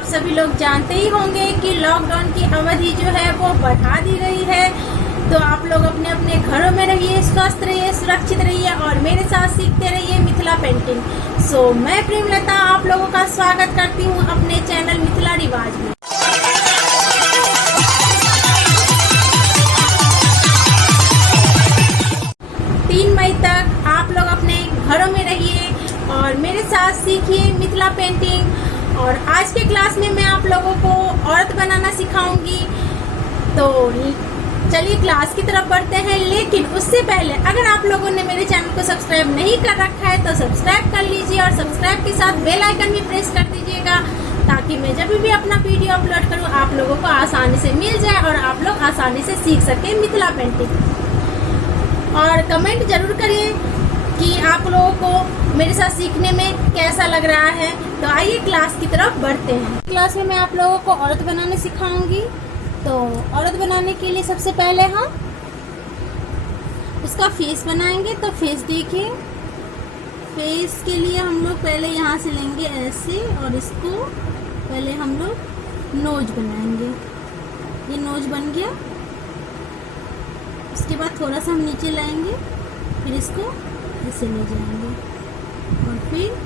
आप सभी लोग जानते ही होंगे कि लॉकडाउन की अवधि जो है वो बढ़ा दी गई है। तो आप लोग अपने अपने घरों में रहिए, स्वस्थ रहिए, सुरक्षित रहिए और मेरे साथ सीखते रहिए मिथिला पेंटिंग। सो मैं प्रेमलता आप लोगों का स्वागत करती हूँ अपने चैनल मिथिला रिवाज में। मई तक आप लोग अपने घरों में रहिए और मेरे साथ सीखिए मिथिला पेंटिंग। और आज के क्लास में मैं आप लोगों को औरत बनाना सिखाऊंगी। तो चलिए क्लास की तरफ बढ़ते हैं, लेकिन उससे पहले अगर आप लोगों ने मेरे चैनल को सब्सक्राइब नहीं कर रखा है तो सब्सक्राइब कर लीजिए और सब्सक्राइब के साथ बेल आइकन भी प्रेस कर दीजिएगा, ताकि मैं जब भी अपना वीडियो अपलोड करूँ आप लोगों को आसानी से मिल जाए और आप लोग आसानी से सीख सकें मिथिला पेंटिंग। और कमेंट जरूर करिए कि आप लोगों को मेरे साथ सीखने में कैसा लग रहा है। तो आइए क्लास की तरफ बढ़ते हैं। क्लास में मैं आप लोगों को औरत बनाने सिखाऊंगी। तो औरत बनाने के लिए सबसे पहले हम उसका फेस बनाएंगे। तो फेस देखिए, फेस के लिए हम लोग पहले यहाँ से लेंगे ऐसे और इसको पहले हम लोग नोज बनाएंगे। ये नोज बन गया। उसके बाद थोड़ा सा हम नीचे लाएंगे, फिर इसको ऐसे ले जाएंगे और फिर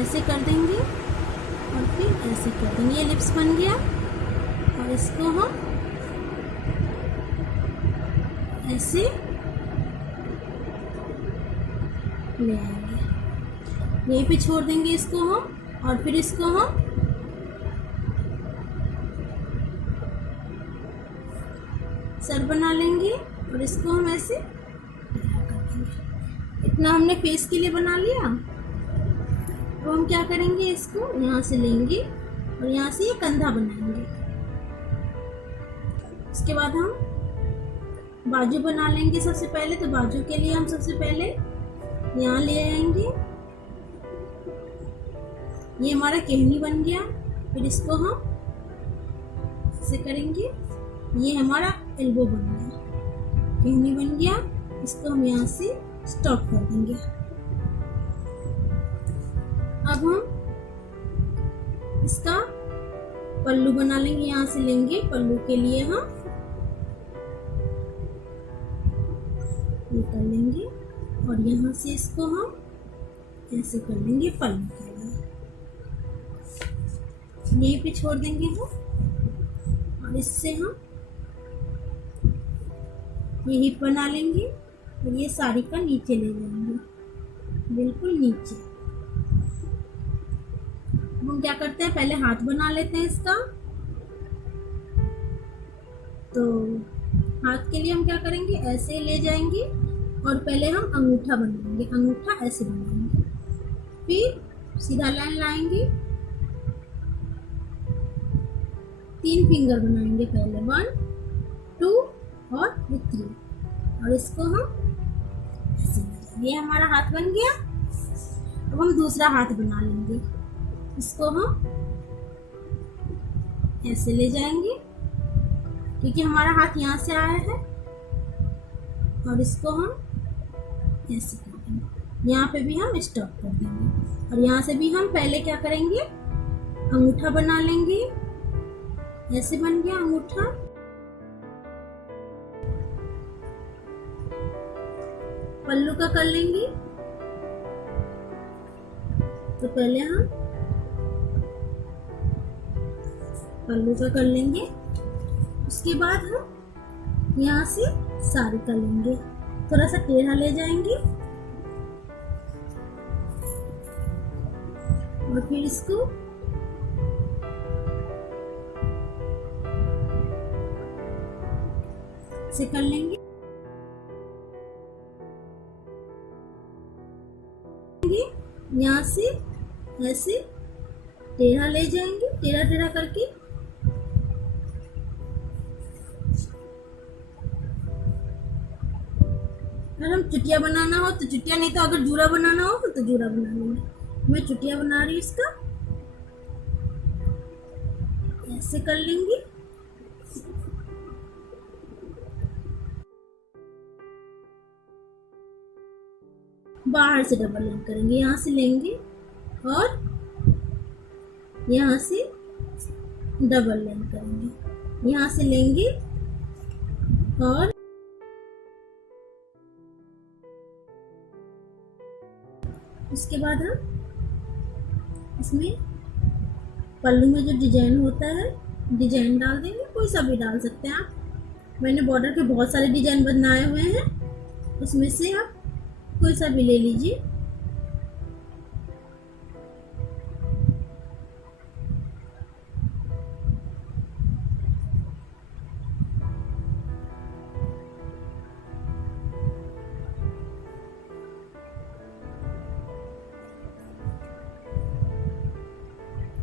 ऐसे कर देंगे और फिर ऐसे कर देंगे। ये लिप्स बन गया और इसको हम ऐसे ले आएंगे, यहीं पे छोड़ देंगे इसको हम और फिर इसको हम सर बना लेंगे और इसको हम ऐसे कर देंगे। इतना हमने फेस के लिए बना लिया। तो हम क्या करेंगे, इसको यहाँ से लेंगे और यहाँ से ये कंधा बनाएंगे। उसके बाद हम बाजू बना लेंगे सबसे पहले। तो बाजू के लिए हम सबसे पहले यहाँ ले आएंगे, ये हमारा केहनी बन गया। फिर इसको हम ऐसे करेंगे, ये हमारा एल्बो बन गया, केहनी बन गया। इसको हम यहाँ से स्टॉप कर देंगे। अब हम इसका पल्लू बना लेंगे। यहाँ से लेंगे पल्लू के लिए हम ये कर लेंगे और यहाँ से इसको हम ऐसे कर लेंगे पल्लू के लिए, यहीं पे छोड़ देंगे हम और इससे हम ये हिप बना लेंगे और ये साड़ी का नीचे ले जाएंगे, बिल्कुल नीचे। हम क्या करते हैं, पहले हाथ बना लेते हैं इसका। तो हाथ के लिए हम क्या करेंगे, ऐसे ले जाएंगे और पहले हम अंगूठा बनाएंगे। अंगूठा ऐसे बनाएंगे, फिर सीधा लाइन लाएंगे, 3 फिंगर बनाएंगे पहले, 1 2 और 3 और इसको हम ऐसे, ये हमारा हाथ बन गया। अब हम दूसरा हाथ बना लेंगे। इसको हम ऐसे ले जाएंगे क्योंकि हमारा हाथ यहाँ से आया है और इसको हम ऐसे कर देंगे। यहाँ पे भी हम स्टॉप कर देंगे और यहाँ से भी हम पहले क्या करेंगे, अंगूठा बना लेंगे। ऐसे बन गया अंगूठा। पल्लू का कर लेंगे। तो पहले हम पल्लू का कर लेंगे, उसके बाद हम यहाँ से साड़ी का लेंगे, थोड़ा सा टेढ़ा ले जाएंगे और फिर इसको से कर लेंगे। यहाँ से ऐसे टेढ़ा ले जाएंगे, टेढ़ा टेढ़ा करके अगर हम चुटिया बनाना हो तो चुटिया, नहीं तो अगर जूड़ा बनाना हो तो जूड़ा बना लेंगे। मैं चुटिया बना रही हूँ इसका, ऐसे कर लेंगे। बाहर से डबल लाइन करेंगे, यहाँ से लेंगे और यहाँ से डबल लाइन करेंगे, यहाँ से लेंगे और उसके बाद हम इसमें पल्लू में जो डिजाइन होता है डिजाइन डाल देंगे, कोई सा भी डाल सकते हैं आप। मैंने बॉर्डर के बहुत सारे डिजाइन बनाए हुए हैं, उसमें से आप कोई सा भी ले लीजिए।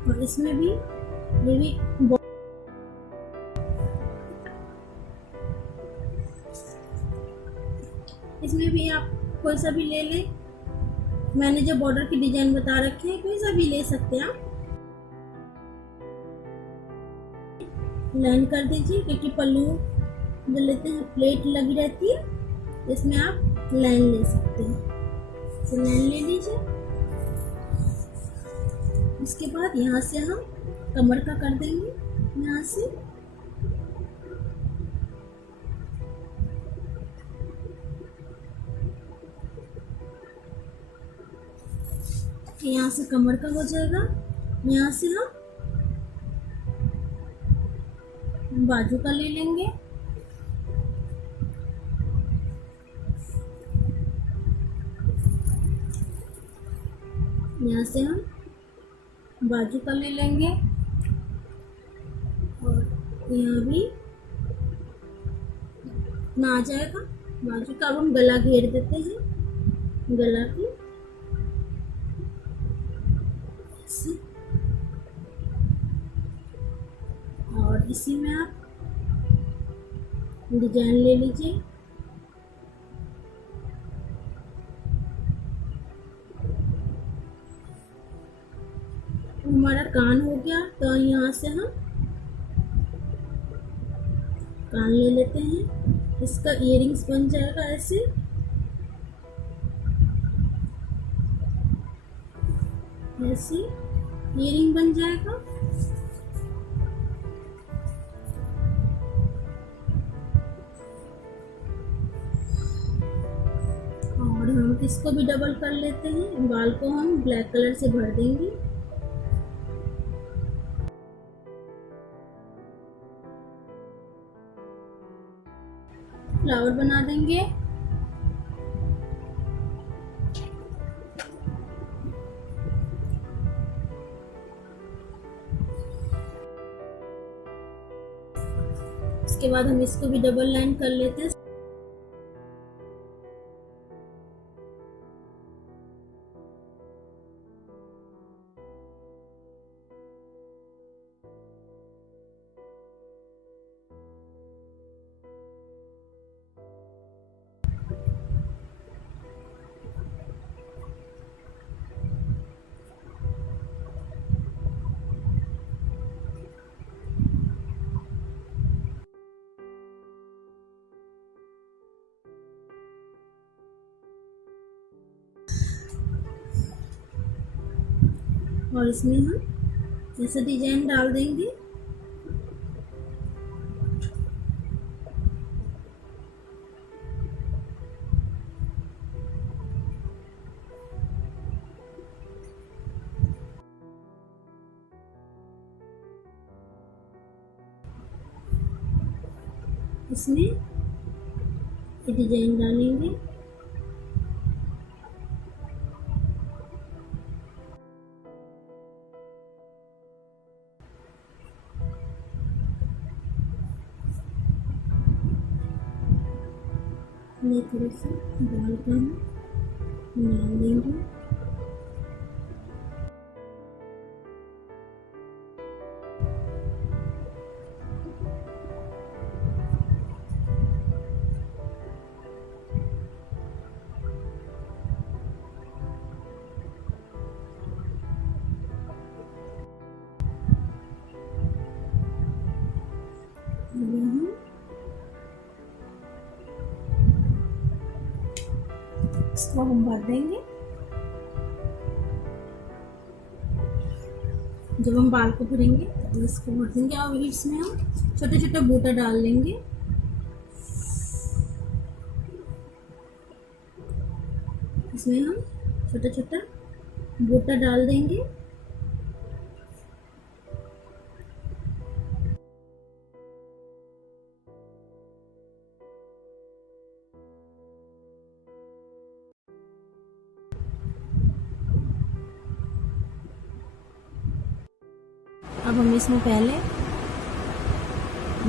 और इसमें भी ये भी इसमें भी आप कोई सा भी ले लें। मैंने जो बॉर्डर की डिजाइन बता रखे हैं कोई सा भी ले सकते हैं आप। लाइन कर दीजिए, क्योंकि पल्लू जो लेते हैं प्लेट लगी रहती है, इसमें आप लाइन ले सकते हैं। तो लाइन ले लीजिए। उसके बाद यहाँ से हम कमर का कर देंगे, यहाँ से यहाँ से कमर का हो जाएगा। यहाँ से हम बाजू का ले लेंगे, यहाँ से हम बाजू का ले लेंगे और यहाँ भी ना आ जाएगा बाजू का। अब हम गला घेर देते हैं, गला की ऐसे, और इसी में आप डिजाइन ले लीजिए। हमारा कान हो गया, तो यहाँ से हम कान ले लेते हैं। इसका इयरिंग्स बन जाएगा ऐसे, ऐसे इयरिंग बन जाएगा। और हम इसको भी डबल कर लेते हैं। बाल को हम ब्लैक कलर से भर देंगे। फ्लावर बना देंगे। इसके बाद हम इसको भी डबल लाइन कर लेते हैं। और इसमें हम ऐसा डिजाइन डाल देंगे। इसमें ये डिजाइन डालेंगे। ये थोड़ा सा बाल का हम डाल देंगे। इसको हम भर देंगे। जब हम बाल को भरेंगे तो इसको भर देंगे और इसमें हम छोटे छोटे बूटा डाल देंगे। इसमें हम छोटा छोटा बूटा डाल देंगे। अब हम इसमें पहले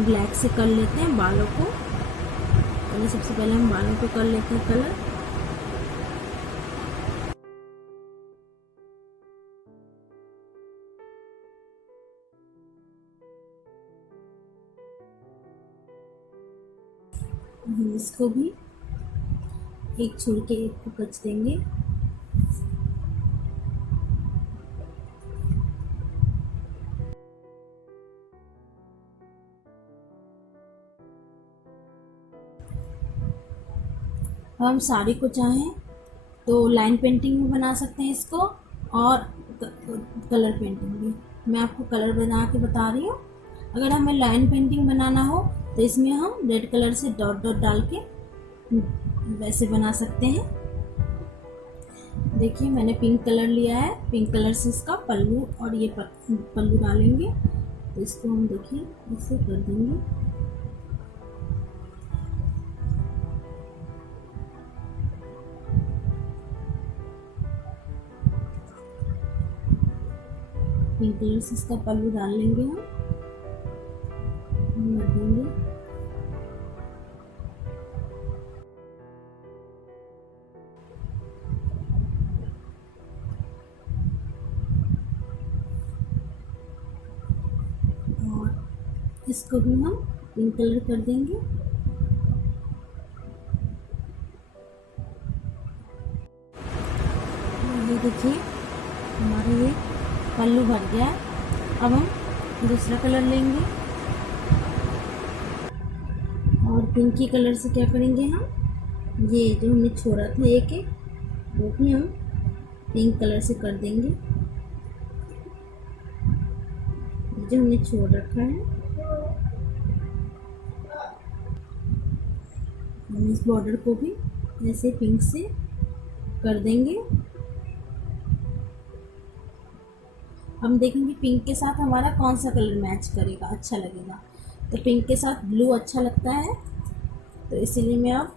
ब्लैक से कर लेते हैं बालों को। पहले सबसे पहले हम बालों को कर लेते हैं कलर। हम इसको भी एक छोड़ के एक को कच देंगे। अब हम साड़ी को चाहें तो लाइन पेंटिंग भी बना सकते हैं इसको, और कलर पेंटिंग भी। मैं आपको कलर बना के बता रही हूँ। अगर हमें लाइन पेंटिंग बनाना हो तो इसमें हम रेड कलर से डॉट डॉट डाल के वैसे बना सकते हैं। देखिए मैंने पिंक कलर लिया है, पिंक कलर से इसका पल्लू और ये पल्लू डालेंगे। तो इसको हम देखिए ऐसे कर देंगे। पिंक कलर से इसका पल्लू डाल लेंगे हम भर देंगे। और इसको भी हम पिंक कलर कर देंगे। ये देखिए हमारा ये पल्लू भर गया है। अब हम दूसरा कलर लेंगे और पिंकी कलर से क्या करेंगे हम, ये जो हमने छोड़ा था एक वो भी हम पिंक कलर से कर देंगे। जो हमने छोड़ रखा है हम इस बॉर्डर को भी ऐसे पिंक से कर देंगे। हम देखेंगे पिंक के साथ हमारा कौन सा कलर मैच करेगा, अच्छा लगेगा। तो पिंक के साथ ब्लू अच्छा लगता है, तो इसीलिए मैं अब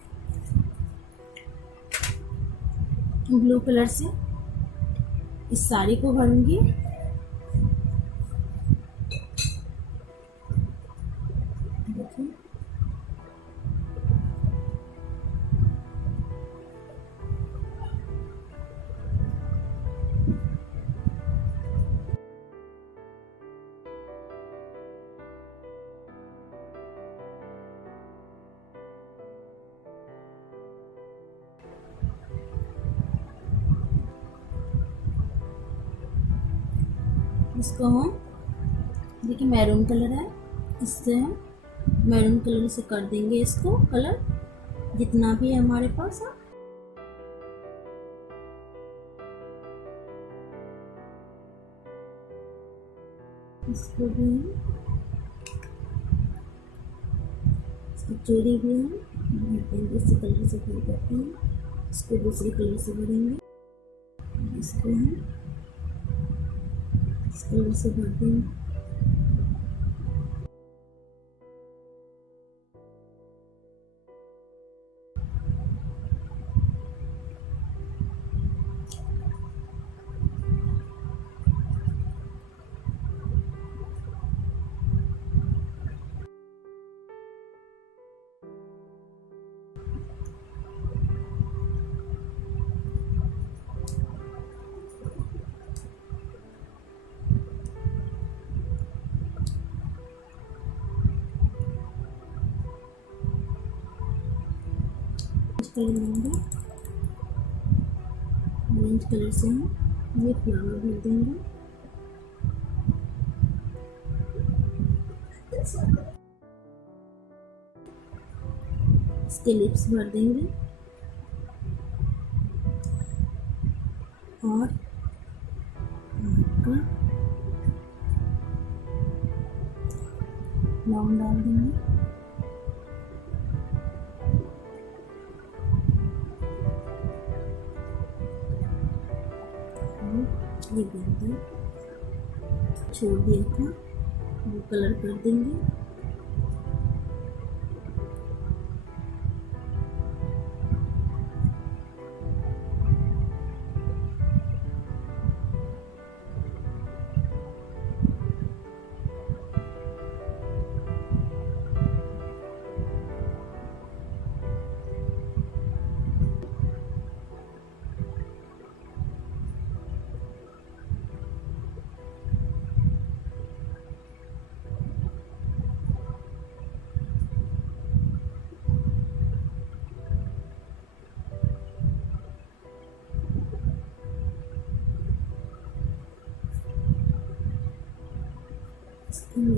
ब्लू कलर से इस साड़ी को भरूंगी। देखिए इसको हम देखिए मैरून कलर है, इससे हम मैरून कलर से कर देंगे इसको कलर जितना भी है हमारे पास है। इसको भी हम इसकी चूड़ी भी हम इसी कलर से भर देते हैं। इसको दूसरे कलर से भरेंगे। इसको हम इस कलर से भर देंगे। कलर लेंगे, ऑरेंज कलर से हम ये फ्लावर भर देंगे। इसके लिप्स भर देंगे। और का लौंग डाल देंगे। और ये बिंदी छोड़ दिया था वो कलर कर देंगे।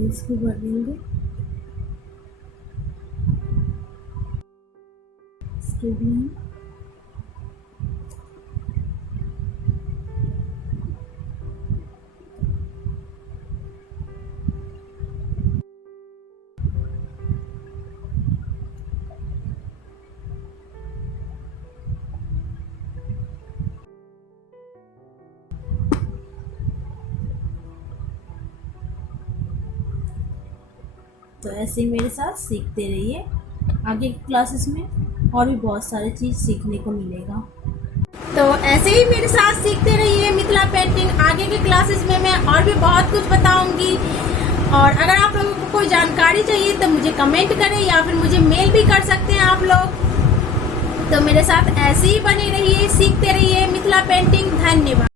इसको भर देंगे। इसके भी तो ऐसे ही मेरे साथ सीखते रहिए। आगे की क्लासेस में और भी बहुत सारी चीज़ सीखने को मिलेगा। तो ऐसे ही मेरे साथ सीखते रहिए मिथिला पेंटिंग। आगे के क्लासेस में मैं और भी बहुत कुछ बताऊंगी। और अगर आप लोगों को कोई जानकारी चाहिए तो मुझे कमेंट करें या फिर मुझे मेल भी कर सकते हैं आप लोग। तो मेरे साथ ऐसे ही बने रहिए, सीखते रहिए मिथिला पेंटिंग। धन्यवाद।